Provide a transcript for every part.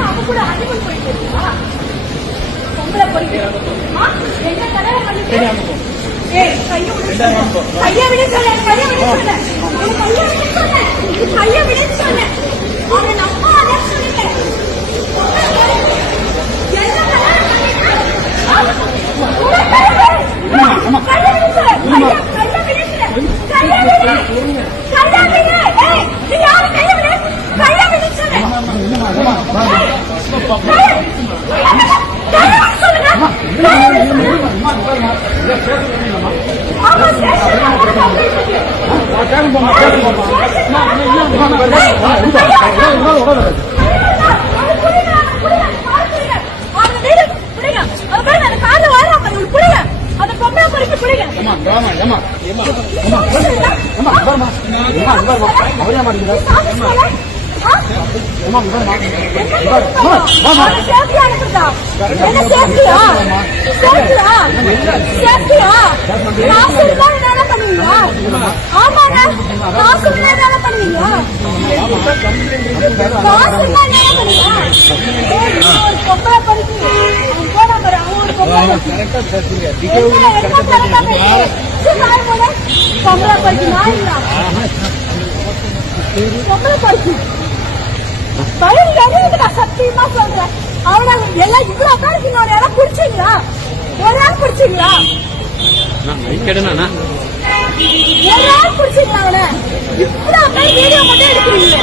அவங்க கூட அடிமை போயிட்டு இருக்கா பொம்பளை போயிட்டு என்ன கல்யாணம் பண்ணிட்டு கைய விட சொல்ல கைய விட சொல்ல அவனை நம்ம அதான் சொல்லிட்டேன் என்ன கல்யாணம் சத்தியமா சொல்றேன் அவனை எல்லாம் இவ்வளவு பேருக்கு இன்னொரு இடம் பிடிச்சீங்களா ஒரு ஆள் பிடிச்சீங்களா ஒரு ஆள் பிடிச்சீங்களா அவனை இவ்வளவு பேர் வீடியோ மட்டும் எடுக்கிறீங்க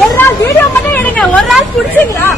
ஒரு நாள் வீடியோ மட்டும் எடுங்க ஒரு நாள் பிடிச்சீங்களா